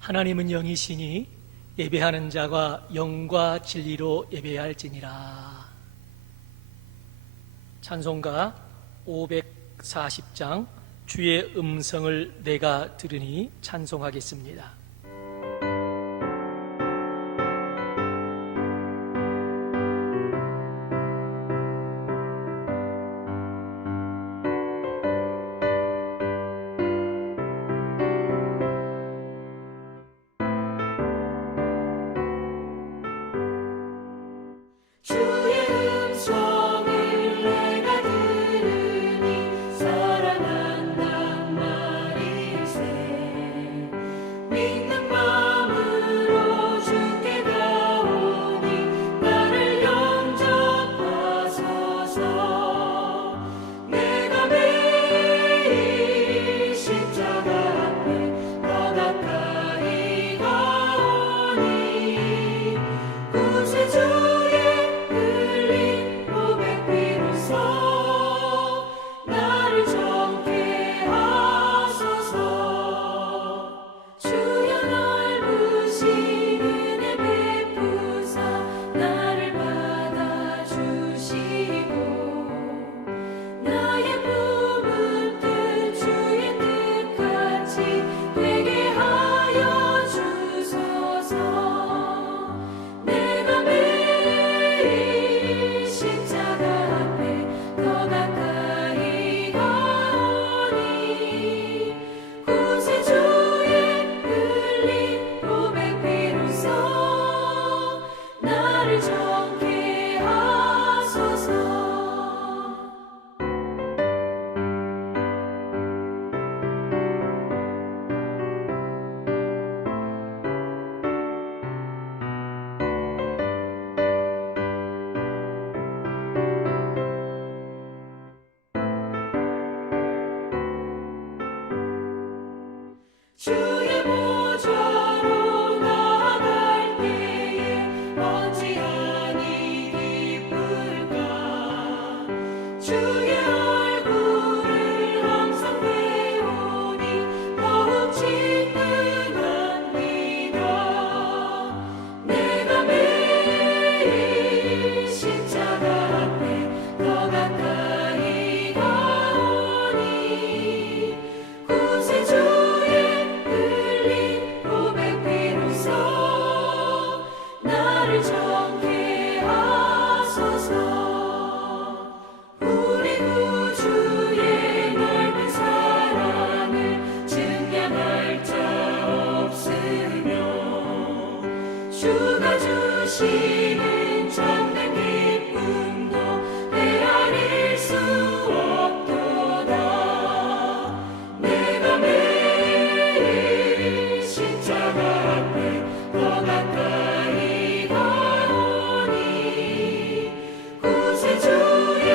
하나님은 영이시니 예배하는 자가 영과 진리로 예배할지니라. 찬송가 540장 주의 음성을 내가 들으니 찬송하겠습니다. 주의 보좌로 나아갈 때에 어찌하니 기쁠까. 주의 얼굴을 항상 배우니 더욱 친근합니다. 내가 매일 십자가 앞에 더 가까이 가오니 구세주 나를 정케 하소서. 우리 구주의 넓은 사랑을 증명할 자 없으며 주가 주시는 참된 기쁨도 헤아릴 수 없도다. 내가 매일 십자가 앞에 더 가까이 가오니 구세주의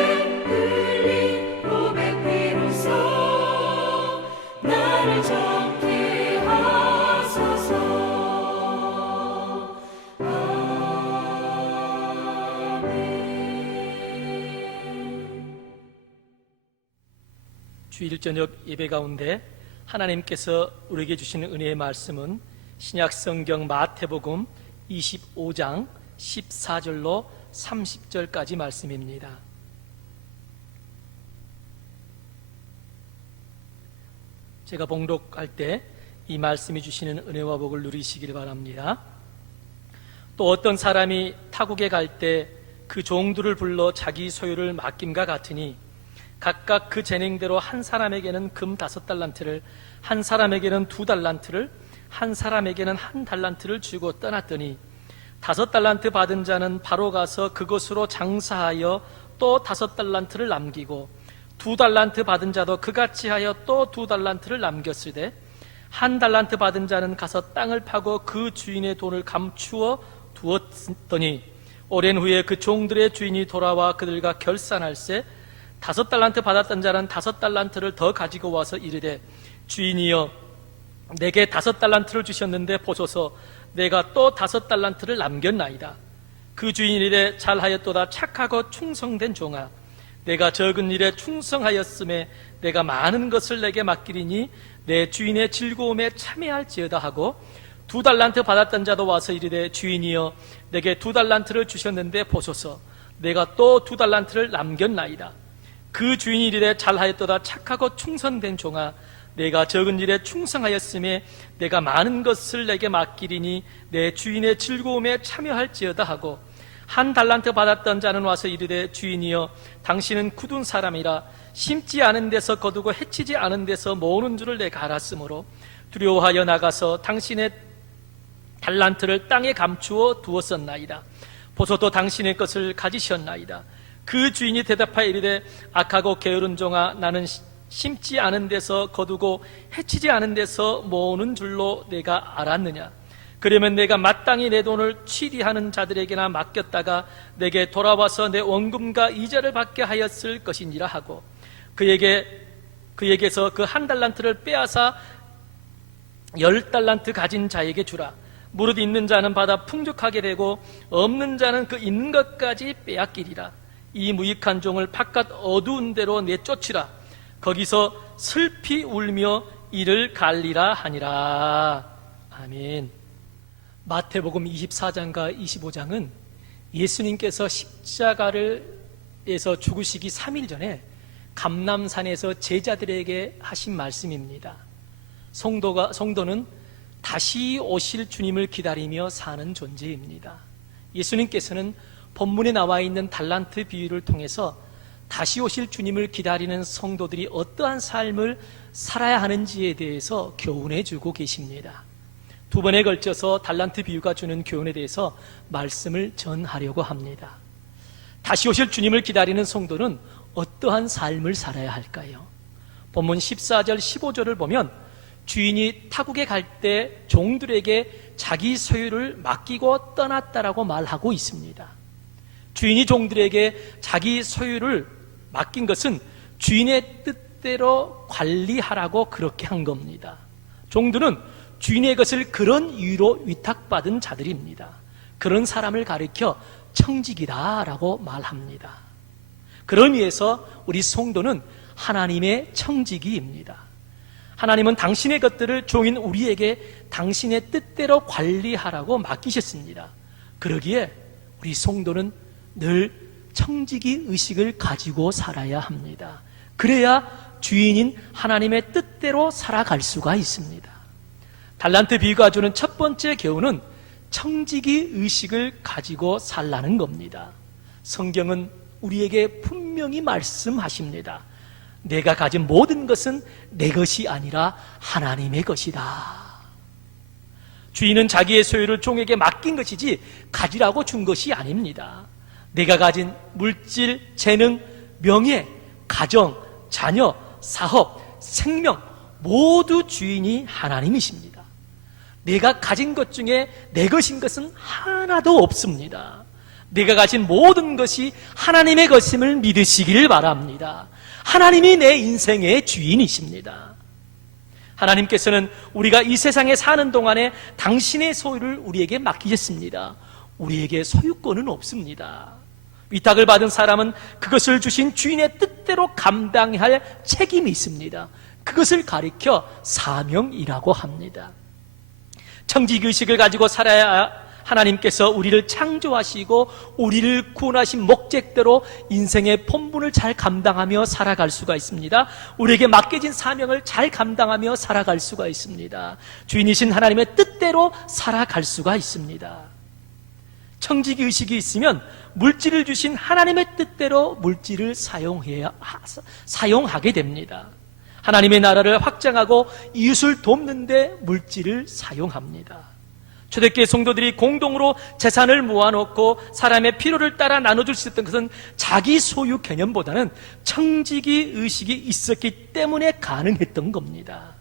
흘린 고백 비로소 나를 정케 하소서. 아멘. 주일 저녁 예배 가운데 하나님께서 우리에게 주시는 은혜의 말씀은 신약성경 마태복음 25장 14절로 30절까지 말씀입니다. 제가 봉독할 때 이 말씀이 주시는 은혜와 복을 누리시길 바랍니다. 또 어떤 사람이 타국에 갈 때 그 종들을 불러 자기 소유를 맡김과 같으니 각각 그 재능대로 한 사람에게는 금 5달란트를, 한 사람에게는 2달란트를, 한 사람에게는 1달란트를 주고 떠났더니 5달란트 받은 자는 바로 가서 그것으로 장사하여 또 5달란트를 남기고 2달란트 받은 자도 그같이 하여 또 2달란트를 남겼으되 1달란트 받은 자는 가서 땅을 파고 그 주인의 돈을 감추어 두었더니 오랜 후에 그 종들의 주인이 돌아와 그들과 결산할세 5달란트 받았던 자는 5달란트를 더 가지고 와서 이르되 주인이여 내게 5달란트를 주셨는데 보소서 내가 또 5달란트를 남겼나이다. 그 주인이 이르되 잘하였도다 착하고 충성된 종아 내가 적은 일에 충성하였음에 내가 많은 것을 내게 맡기리니 내 주인의 즐거움에 참여할지어다 하고 2달란트 받았던 자도 와서 이르되 주인이여 내게 2달란트를 주셨는데 보소서 내가 또 2달란트를 남겼나이다. 그 주인이 이르되 잘하였도다 착하고 충성된 종아 내가 적은 일에 충성하였음에 내가 많은 것을 내게 맡기리니 내 주인의 즐거움에 참여할지어다 하고 1달란트 받았던 자는 와서 이르되 주인이여 당신은 굳은 사람이라 심지 않은 데서 거두고 해치지 않은 데서 모으는 줄을 내가 알았으므로 두려워하여 나가서 당신의 달란트를 땅에 감추어 두었었나이다. 보소도 당신의 것을 가지셨나이다. 그 주인이 대답하여 이르되 악하고 게으른 종아 나는 심지 않은 데서 거두고 해치지 않은 데서 모으는 줄로 내가 알았느냐. 그러면 내가 마땅히 내 돈을 취리하는 자들에게나 맡겼다가 내게 돌아와서 내 원금과 이자를 받게 하였을 것이니라 하고 그에게서 그 1달란트를 빼앗아 10달란트 가진 자에게 주라. 무릇 있는 자는 받아 풍족하게 되고 없는 자는 그 있는 것까지 빼앗기리라. 이 무익한 종을 바깥 어두운 데로 내쫓으라. 거기서 슬피 울며 이를 갈리라 하니라. 아멘. 마태복음 24장과 25장은 예수님께서 십자가에서 죽으시기 3일 전에 감람산에서 제자들에게 하신 말씀입니다. 성도는 다시 오실 주님을 기다리며 사는 존재입니다. 예수님께서는 본문에 나와 있는 달란트 비유를 통해서 다시 오실 주님을 기다리는 성도들이 어떠한 삶을 살아야 하는지에 대해서 교훈해 주고 계십니다. 2번에 걸쳐서 달란트 비유가 주는 교훈에 대해서 말씀을 전하려고 합니다. 다시 오실 주님을 기다리는 성도는 어떠한 삶을 살아야 할까요? 본문 14절 15절을 보면 주인이 타국에 갈 때 종들에게 자기 소유를 맡기고 떠났다라고 말하고 있습니다. 주인이 종들에게 자기 소유를 맡긴 것은 주인의 뜻대로 관리하라고 그렇게 한 겁니다. 종들은 주인의 것을 그런 이유로 위탁받은 자들입니다. 그런 사람을 가리켜 청직이다라고 말합니다. 그런 의미에서 우리 성도는 하나님의 청지기입니다. 하나님은 당신의 것들을 종인 우리에게 당신의 뜻대로 관리하라고 맡기셨습니다. 그러기에 우리 성도는 늘 청지기 의식을 가지고 살아야 합니다. 그래야 주인인 하나님의 뜻대로 살아갈 수가 있습니다. 달란트 비유가 주는 첫 번째 교훈은 청지기 의식을 가지고 살라는 겁니다. 성경은 우리에게 분명히 말씀하십니다. 내가 가진 모든 것은 내 것이 아니라 하나님의 것이다. 주인은 자기의 소유를 종에게 맡긴 것이지 가지라고 준 것이 아닙니다. 내가 가진 물질, 재능, 명예, 가정, 자녀, 사업, 생명 모두 주인이 하나님이십니다. 내가 가진 것 중에 내 것인 것은 하나도 없습니다. 내가 가진 모든 것이 하나님의 것임을 믿으시길 바랍니다. 하나님이 내 인생의 주인이십니다. 하나님께서는 우리가 이 세상에 사는 동안에 당신의 소유를 우리에게 맡기셨습니다. 우리에게 소유권은 없습니다. 위탁을 받은 사람은 그것을 주신 주인의 뜻대로 감당해야 할 책임이 있습니다. 그것을 가리켜 사명이라고 합니다. 청지기의식을 가지고 살아야 하나님께서 우리를 창조하시고 우리를 구원하신 목적대로 인생의 본분을 잘 감당하며 살아갈 수가 있습니다. 우리에게 맡겨진 사명을 잘 감당하며 살아갈 수가 있습니다. 주인이신 하나님의 뜻대로 살아갈 수가 있습니다. 청지기의식이 있으면 물질을 주신 하나님의 뜻대로 물질을 사용하게 됩니다. 하나님의 나라를 확장하고 이웃을 돕는 데 물질을 사용합니다. 초대교회 성도들이 공동으로 재산을 모아놓고 사람의 필요를 따라 나눠줄 수 있었던 것은 자기 소유 개념보다는 청지기 의식이 있었기 때문에 가능했던 겁니다.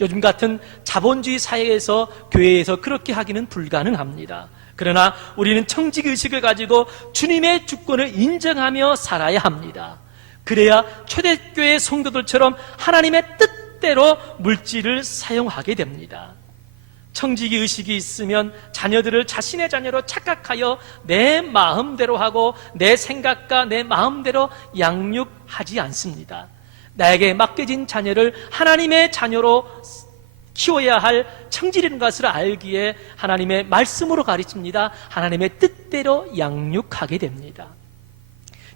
요즘 같은 자본주의 사회에서 교회에서 그렇게 하기는 불가능합니다. 그러나 우리는 청지기 의식을 가지고 주님의 주권을 인정하며 살아야 합니다. 그래야 초대교회 성도들처럼 하나님의 뜻대로 물질을 사용하게 됩니다. 청지기 의식이 있으면 자녀들을 자신의 자녀로 착각하여 내 마음대로 하고 내 생각과 내 마음대로 양육하지 않습니다. 나에게 맡겨진 자녀를 하나님의 자녀로 키워야 할 청지라는 것을 알기에 하나님의 말씀으로 가르칩니다. 하나님의 뜻대로 양육하게 됩니다.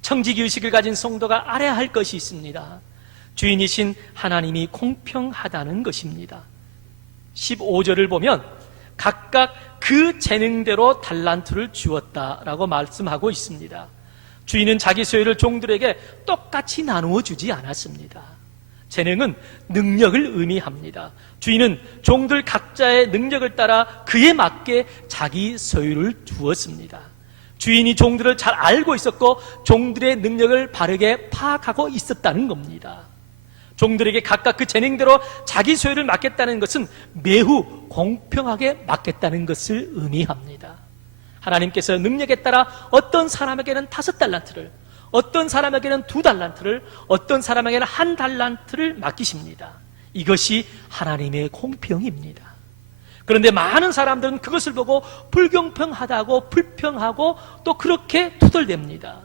청지기 의식을 가진 성도가 알아야 할 것이 있습니다. 주인이신 하나님이 공평하다는 것입니다. 15절을 보면 각각 그 재능대로 달란트를 주었다라고 말씀하고 있습니다. 주인은 자기 소유를 종들에게 똑같이 나누어 주지 않았습니다. 재능은 능력을 의미합니다. 주인은 종들 각자의 능력을 따라 그에 맞게 자기 소유를 주었습니다. 주인이 종들을 잘 알고 있었고 종들의 능력을 바르게 파악하고 있었다는 겁니다. 종들에게 각각 그 재능대로 자기 소유를 맡겠다는 것은 매우 공평하게 맡겠다는 것을 의미합니다. 하나님께서 능력에 따라 어떤 사람에게는 5달란트를, 어떤 사람에게는 2달란트를, 어떤 사람에게는 1달란트를 맡기십니다. 이것이 하나님의 공평입니다. 그런데 많은 사람들은 그것을 보고 불공평하다고 불평하고 또 그렇게 투덜댑니다.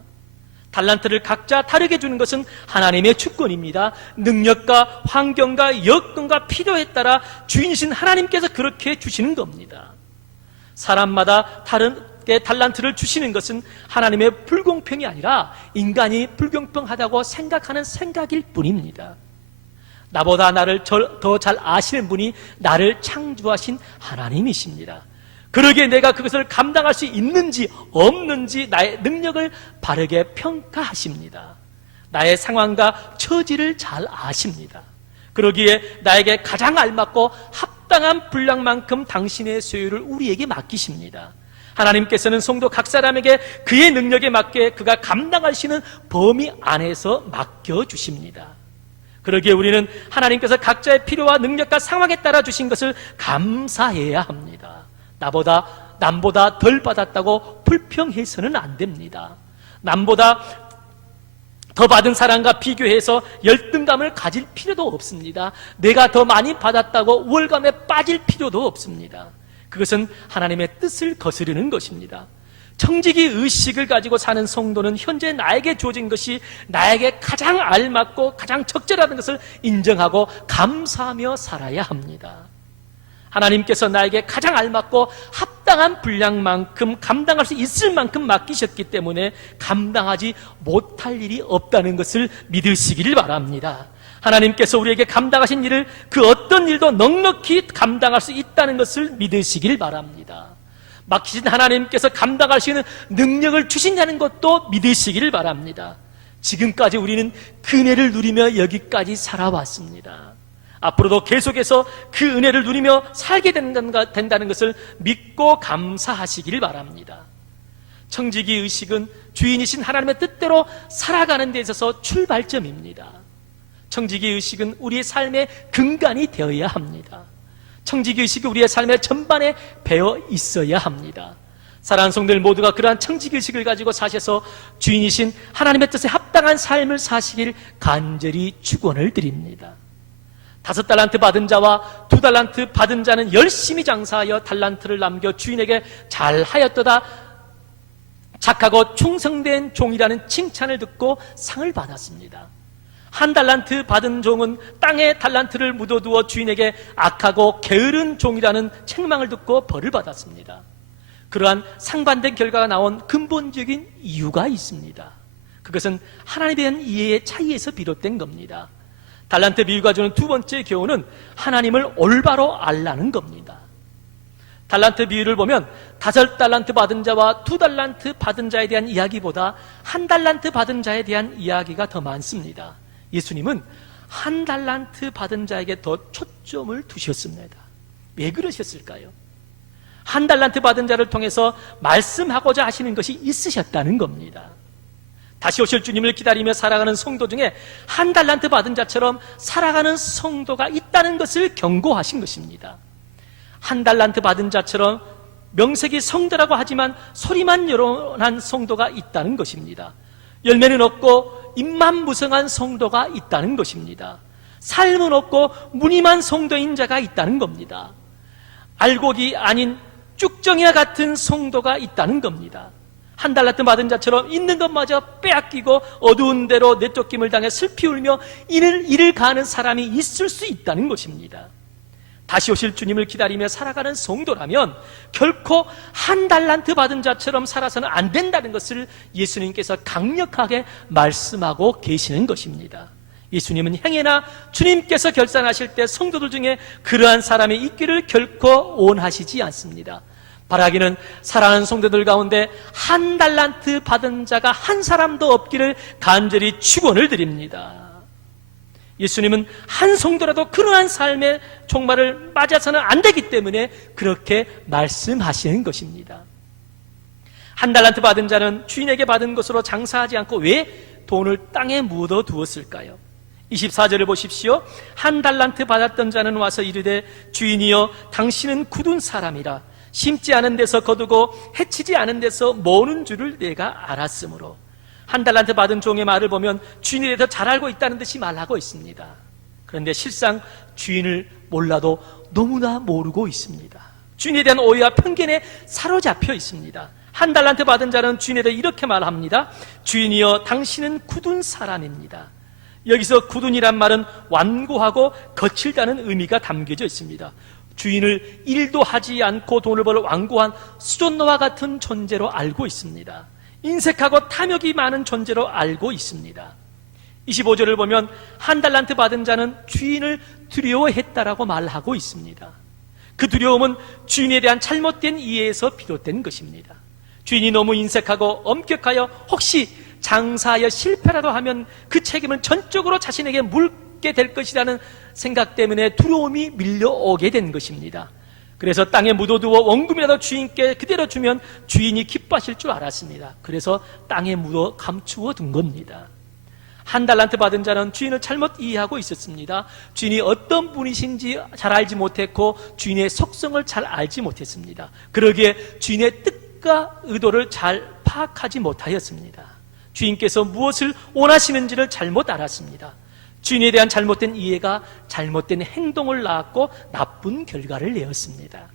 달란트를 각자 다르게 주는 것은 하나님의 주권입니다. 능력과 환경과 여건과 필요에 따라 주인이신 하나님께서 그렇게 주시는 겁니다. 사람마다 다르게 달란트를 주시는 것은 하나님의 불공평이 아니라 인간이 불공평하다고 생각하는 생각일 뿐입니다. 나보다 나를 더 잘 아시는 분이 나를 창조하신 하나님이십니다. 그러기에 내가 그것을 감당할 수 있는지 없는지 나의 능력을 바르게 평가하십니다. 나의 상황과 처지를 잘 아십니다. 그러기에 나에게 가장 알맞고 합당한 분량만큼 당신의 소유를 우리에게 맡기십니다. 하나님께서는 성도 각 사람에게 그의 능력에 맞게 그가 감당할 수 있는 범위 안에서 맡겨주십니다. 그러기에 우리는 하나님께서 각자의 필요와 능력과 상황에 따라 주신 것을 감사해야 합니다. 남보다 덜 받았다고 불평해서는 안 됩니다. 남보다 더 받은 사람과 비교해서 열등감을 가질 필요도 없습니다. 내가 더 많이 받았다고 우월감에 빠질 필요도 없습니다. 그것은 하나님의 뜻을 거스르는 것입니다. 청지기 의식을 가지고 사는 성도는 현재 나에게 주어진 것이 나에게 가장 알맞고 가장 적절하다는 것을 인정하고 감사하며 살아야 합니다. 하나님께서 나에게 가장 알맞고 합당한 분량만큼 감당할 수 있을 만큼 맡기셨기 때문에 감당하지 못할 일이 없다는 것을 믿으시기를 바랍니다. 하나님께서 우리에게 감당하신 일을 그 어떤 일도 넉넉히 감당할 수 있다는 것을 믿으시길 바랍니다. 맡기신 하나님께서 감당할 수 있는 능력을 주신다는 것도 믿으시기를 바랍니다. 지금까지 우리는 그 은혜를 누리며 여기까지 살아왔습니다. 앞으로도 계속해서 그 은혜를 누리며 살게 된다는 것을 믿고 감사하시기를 바랍니다. 청지기 의식은 주인이신 하나님의 뜻대로 살아가는 데 있어서 출발점입니다. 청지기 의식은 우리의 삶의 근간이 되어야 합니다. 청지기 의식이 우리의 삶의 전반에 배어 있어야 합니다. 사랑하는 성도들 모두가 그러한 청지기 의식을 가지고 사셔서 주인이신 하나님의 뜻에 합당한 삶을 사시길 간절히 축원을 드립니다. 5달란트 받은 자와 2달란트 받은 자는 열심히 장사하여 달란트를 남겨 주인에게 잘하였도다 착하고 충성된 종이라는 칭찬을 듣고 상을 받았습니다. 1달란트 받은 종은 땅에 달란트를 묻어두어 주인에게 악하고 게으른 종이라는 책망을 듣고 벌을 받았습니다. 그러한 상반된 결과가 나온 근본적인 이유가 있습니다. 그것은 하나님에 대한 이해의 차이에서 비롯된 겁니다. 달란트 비유가 주는 두 번째 교훈은 하나님을 올바로 알라는 겁니다. 달란트 비유를 보면 5달란트 받은 자와 2달란트 받은 자에 대한 이야기보다 1달란트 받은 자에 대한 이야기가 더 많습니다. 예수님은 1달란트 받은 자에게 더 초점을 두셨습니다. 왜 그러셨을까요? 1달란트 받은 자를 통해서 말씀하고자 하시는 것이 있으셨다는 겁니다. 다시 오실 주님을 기다리며 살아가는 성도 중에 1달란트 받은 자처럼 살아가는 성도가 있다는 것을 경고하신 것입니다. 1달란트 받은 자처럼 명색이 성도라고 하지만 소리만 요란한 성도가 있다는 것입니다. 열매는 없고 입만 무성한 성도가 있다는 것입니다. 삶은 없고 무늬만 성도인 자가 있다는 겁니다. 알곡이 아닌 쭉정이와 같은 성도가 있다는 겁니다. 1달란트 받은 자처럼 있는 것마저 빼앗기고 어두운 데로 내쫓김을 당해 슬피 울며 이를 가하는 사람이 있을 수 있다는 것입니다. 다시 오실 주님을 기다리며 살아가는 성도라면 결코 한 달란트 받은 자처럼 살아서는 안 된다는 것을 예수님께서 강력하게 말씀하고 계시는 것입니다. 예수님은 행여나 주님께서 결산하실 때 성도들 중에 그러한 사람이 있기를 결코 원하시지 않습니다. 바라기는 사랑하는 성도들 가운데 한 달란트 받은 자가 한 사람도 없기를 간절히 축원을 드립니다. 예수님은 한 성도라도 그러한 삶의 종말을 맞아서는 안 되기 때문에 그렇게 말씀하시는 것입니다. 한 달란트 받은 자는 주인에게 받은 것으로 장사하지 않고 왜 돈을 땅에 묻어 두었을까요? 24절을 보십시오. 한 달란트 받았던 자는 와서 이르되 주인이여 당신은 굳은 사람이라 심지 않은 데서 거두고 해치지 않은 데서 모는 줄을 내가 알았으므로. 한 달란트 받은 종의 말을 보면 주인에 대해서 잘 알고 있다는 듯이 말하고 있습니다. 그런데 실상 주인을 몰라도 너무나 모르고 있습니다. 주인에 대한 오해와 편견에 사로잡혀 있습니다. 한 달란트 받은 자는 주인에 대해 이렇게 말합니다. 주인이여 당신은 굳은 사람입니다. 여기서 굳은이란 말은 완고하고 거칠다는 의미가 담겨져 있습니다. 주인을 일도 하지 않고 돈을 벌 완고한 수존노와 같은 존재로 알고 있습니다. 인색하고 탐욕이 많은 존재로 알고 있습니다. 25절을 보면 한 달란트 받은 자는 주인을 두려워했다라고 말하고 있습니다. 그 두려움은 주인에 대한 잘못된 이해에서 비롯된 것입니다. 주인이 너무 인색하고 엄격하여 혹시 장사하여 실패라도 하면 그 책임을 전적으로 자신에게 물게 될 것이라는 생각 때문에 두려움이 밀려오게 된 것입니다. 그래서 땅에 묻어두어 원금이라도 주인께 그대로 주면 주인이 기뻐하실 줄 알았습니다. 그래서 땅에 묻어 감추어 둔 겁니다. 한 달란트 받은 자는 주인을 잘못 이해하고 있었습니다. 주인이 어떤 분이신지 잘 알지 못했고 주인의 속성을 잘 알지 못했습니다. 그러기에 주인의 뜻과 의도를 잘 파악하지 못하였습니다. 주인께서 무엇을 원하시는지를 잘못 알았습니다. 주인에 대한 잘못된 이해가 잘못된 행동을 낳았고 나쁜 결과를 내었습니다.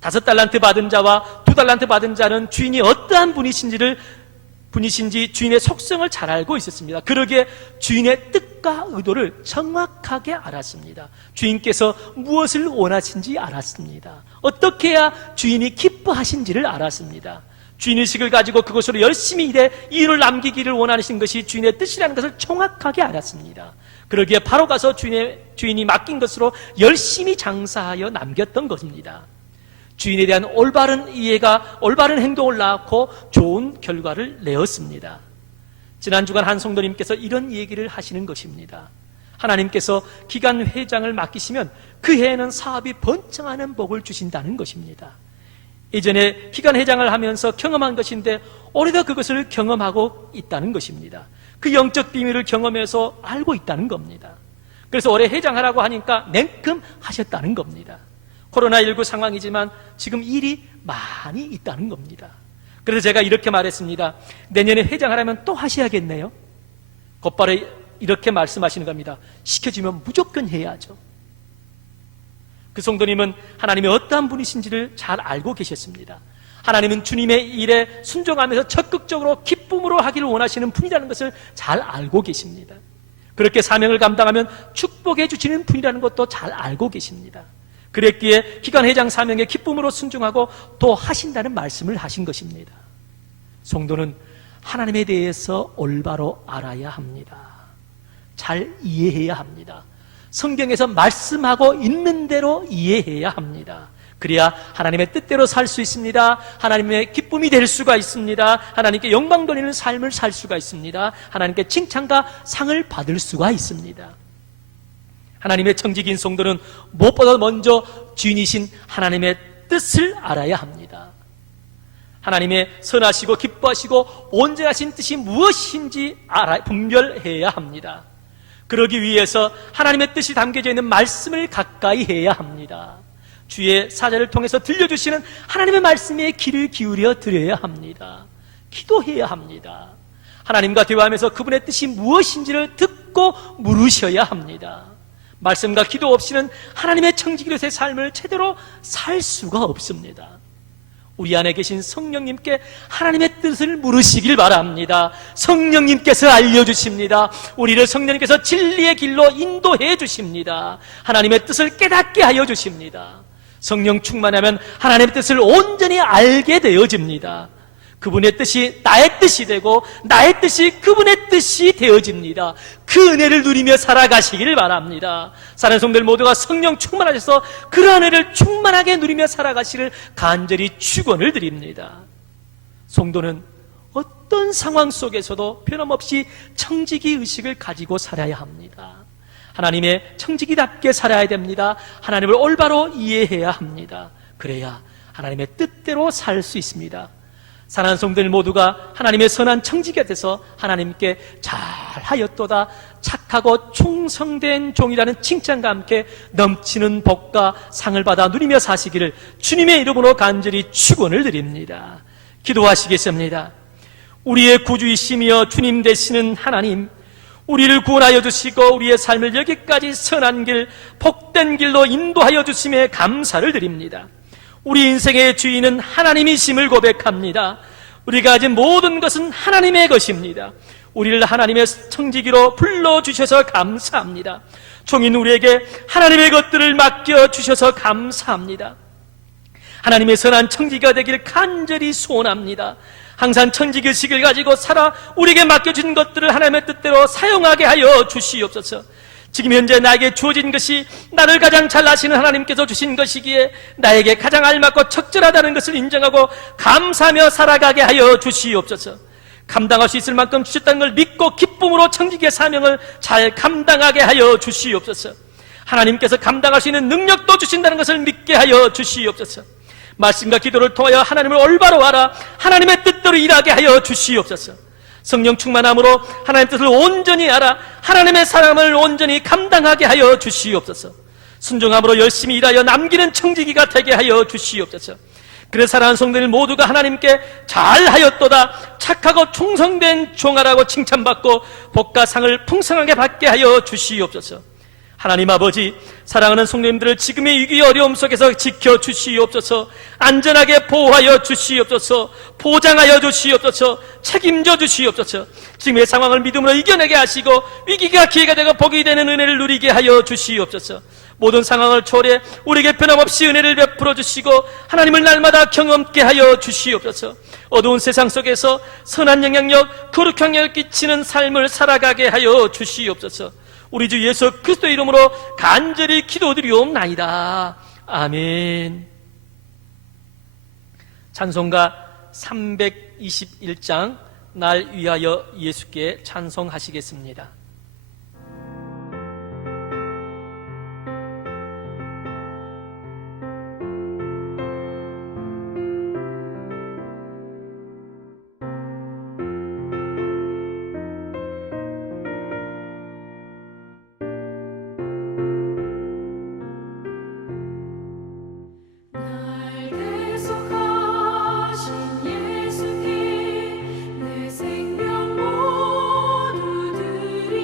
5달란트 받은 자와 2달란트 받은 자는 주인이 어떠한 분이신지 주인의 속성을 잘 알고 있었습니다. 그러기에 주인의 뜻과 의도를 정확하게 알았습니다. 주인께서 무엇을 원하신지 알았습니다. 어떻게 해야 주인이 기뻐하신지를 알았습니다. 주인의식을 가지고 그것으로 열심히 일해 이윤을 남기기를 원하신 것이 주인의 뜻이라는 것을 정확하게 알았습니다. 그러기에 바로 가서 주인이 맡긴 것으로 열심히 장사하여 남겼던 것입니다. 주인에 대한 올바른 이해가 올바른 행동을 낳고 좋은 결과를 내었습니다. 지난 주간 한 성도님께서 이런 얘기를 하시는 것입니다. 하나님께서 기간 회장을 맡기시면 그 해에는 사업이 번창하는 복을 주신다는 것입니다. 예전에 기간 회장을 하면서 경험한 것인데 올해도 그것을 경험하고 있다는 것입니다. 그 영적 비밀을 경험해서 알고 있다는 겁니다. 그래서 올해 회장하라고 하니까 냉큼 하셨다는 겁니다. 코로나19 상황이지만 지금 일이 많이 있다는 겁니다. 그래서 제가 이렇게 말했습니다. 내년에 회장하라면 또 하셔야겠네요. 곧바로 이렇게 말씀하시는 겁니다. 시켜주면 무조건 해야죠. 그 성도님은 하나님이 어떠한 분이신지를 잘 알고 계셨습니다. 하나님은 주님의 일에 순종하면서 적극적으로 기쁨으로 하기를 원하시는 분이라는 것을 잘 알고 계십니다. 그렇게 사명을 감당하면 축복해 주시는 분이라는 것도 잘 알고 계십니다. 그랬기에 기관회장 사명에 기쁨으로 순종하고 또 하신다는 말씀을 하신 것입니다. 성도는 하나님에 대해서 올바로 알아야 합니다. 잘 이해해야 합니다. 성경에서 말씀하고 있는 대로 이해해야 합니다. 그래야 하나님의 뜻대로 살 수 있습니다. 하나님의 기쁨이 될 수가 있습니다. 하나님께 영광 돌리는 삶을 살 수가 있습니다. 하나님께 칭찬과 상을 받을 수가 있습니다. 하나님의 청지기인 성도는 무엇보다 먼저 주인이신 하나님의 뜻을 알아야 합니다. 하나님의 선하시고 기뻐하시고 온전하신 뜻이 무엇인지 분별해야 합니다. 그러기 위해서 하나님의 뜻이 담겨져 있는 말씀을 가까이 해야 합니다. 주의 사자를 통해서 들려주시는 하나님의 말씀에 귀를 기울여 드려야 합니다. 기도해야 합니다. 하나님과 대화하면서 그분의 뜻이 무엇인지를 듣고 물으셔야 합니다. 말씀과 기도 없이는 하나님의 청지기로서의 삶을 제대로 살 수가 없습니다. 우리 안에 계신 성령님께 하나님의 뜻을 물으시길 바랍니다. 성령님께서 알려주십니다. 우리를 성령님께서 진리의 길로 인도해 주십니다. 하나님의 뜻을 깨닫게 하여 주십니다. 성령 충만하면 하나님의 뜻을 온전히 알게 되어집니다. 그분의 뜻이 나의 뜻이 되고 나의 뜻이 그분의 뜻이 되어집니다. 그 은혜를 누리며 살아가시기를 바랍니다. 사랑하는 성도들 모두가 성령 충만하셔서 그 은혜를 충만하게 누리며 살아가시기를 간절히 축원을 드립니다. 성도는 어떤 상황 속에서도 변함없이 청지기 의식을 가지고 살아야 합니다. 하나님의 청지기답게 살아야 됩니다. 하나님을 올바로 이해해야 합니다. 그래야 하나님의 뜻대로 살 수 있습니다. 사랑하는 성도들 모두가 하나님의 선한 청지기가 돼서 하나님께 잘하였도다, 착하고 충성된 종이라는 칭찬과 함께 넘치는 복과 상을 받아 누리며 사시기를 주님의 이름으로 간절히 축원을 드립니다. 기도하시겠습니다. 우리의 구주이시며 주님 되시는 하나님, 우리를 구원하여 주시고 우리의 삶을 여기까지 선한 길, 복된 길로 인도하여 주심에 감사를 드립니다. 우리 인생의 주인은 하나님이심을 고백합니다. 우리가 가진 모든 것은 하나님의 것입니다. 우리를 하나님의 청지기로 불러주셔서 감사합니다. 종인 우리에게 하나님의 것들을 맡겨주셔서 감사합니다. 하나님의 선한 청지기가 되기를 간절히 소원합니다. 항상 청지기의식을 가지고 살아 우리에게 맡겨진 것들을 하나님의 뜻대로 사용하게 하여 주시옵소서. 지금 현재 나에게 주어진 것이 나를 가장 잘 아시는 하나님께서 주신 것이기에 나에게 가장 알맞고 적절하다는 것을 인정하고 감사하며 살아가게 하여 주시옵소서. 감당할 수 있을 만큼 주셨다는 걸 믿고 기쁨으로 청지기의 사명을 잘 감당하게 하여 주시옵소서. 하나님께서 감당할 수 있는 능력도 주신다는 것을 믿게 하여 주시옵소서. 말씀과 기도를 통하여 하나님을 올바로 알아 하나님의 뜻대로 일하게 하여 주시옵소서. 성령 충만함으로 하나님의 뜻을 온전히 알아 하나님의 사랑을 온전히 감당하게 하여 주시옵소서. 순종함으로 열심히 일하여 남기는 청지기가 되게 하여 주시옵소서. 그래 사랑하는 성도들 모두가 하나님께 잘하였도다, 착하고 충성된 종아라고 칭찬받고 복과 상을 풍성하게 받게 하여 주시옵소서. 하나님 아버지, 사랑하는 성도님들을 지금의 위기 어려움 속에서 지켜주시옵소서. 안전하게 보호하여 주시옵소서. 보장하여 주시옵소서. 책임져 주시옵소서. 지금의 상황을 믿음으로 이겨내게 하시고 위기가 기회가 되고 복이 되는 은혜를 누리게 하여 주시옵소서. 모든 상황을 초월해 우리에게 변함없이 은혜를 베풀어 주시고 하나님을 날마다 경험케 하여 주시옵소서. 어두운 세상 속에서 선한 영향력, 거룩한 영향을 끼치는 삶을 살아가게 하여 주시옵소서. 우리 주 예수 그리스도의 이름으로 간절히 기도드리옵나이다. 아멘. 찬송가 321장 날 위하여 예수께 찬송하시겠습니다. 예수께 내 생명 모두 드리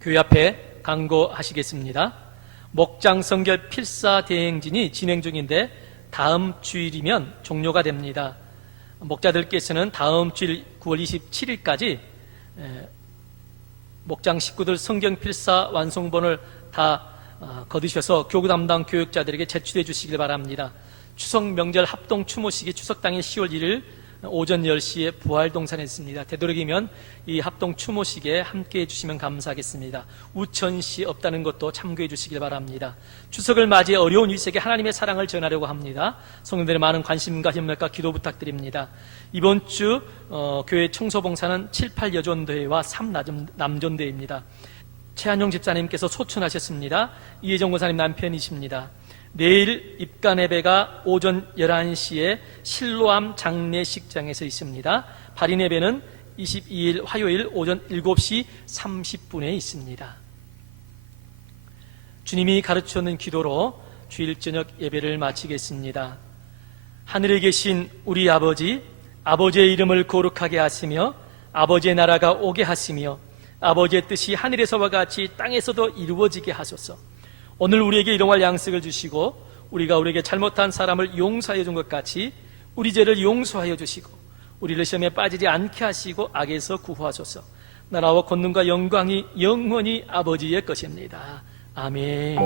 교회 앞에 강구하시겠습니다. 목장 성결 필사 대행진이 진행 중인데 다음 주일이면 종료가 됩니다. 목자들께서는 다음 주일 9월 27일까지 목장 식구들 성경 필사 완성본을 다 거두셔서 교구 담당 교육자들에게 제출해 주시길 바랍니다. 추석 명절 합동 추모식이 추석 당일 10월 1일 오전 10시에 부활동산에 있습니다. 되도록이면 이 합동 추모식에 함께해 주시면 감사하겠습니다. 우천시 없다는 것도 참고해 주시길 바랍니다. 추석을 맞이해 어려운 이웃에게 하나님의 사랑을 전하려고 합니다. 성도들의 많은 관심과 협력과 기도 부탁드립니다. 이번 주 교회 청소봉사는 7, 8여전대회와 3남전대회입니다. 최한용 집사님께서 소천하셨습니다. 이혜정 권사님 남편이십니다. 내일 입간 예배가 오전 11시에 실로암 장례식장에서 있습니다. 발인 예배는 22일 화요일 오전 7시 30분에 있습니다. 주님이 가르쳤는 기도로 주일 저녁 예배를 마치겠습니다. 하늘에 계신 우리 아버지, 아버지의 이름을 거룩하게 하시며 아버지의 나라가 오게 하시며 아버지의 뜻이 하늘에서와 같이 땅에서도 이루어지게 하소서. 오늘 우리에게 일용할 양식을 주시고 우리가 우리에게 잘못한 사람을 용서하여 준 것 같이 우리 죄를 용서하여 주시고 우리를 시험에 빠지지 않게 하시고 악에서 구하소서. 나라와 권능과 영광이 영원히 아버지의 것입니다. 아멘.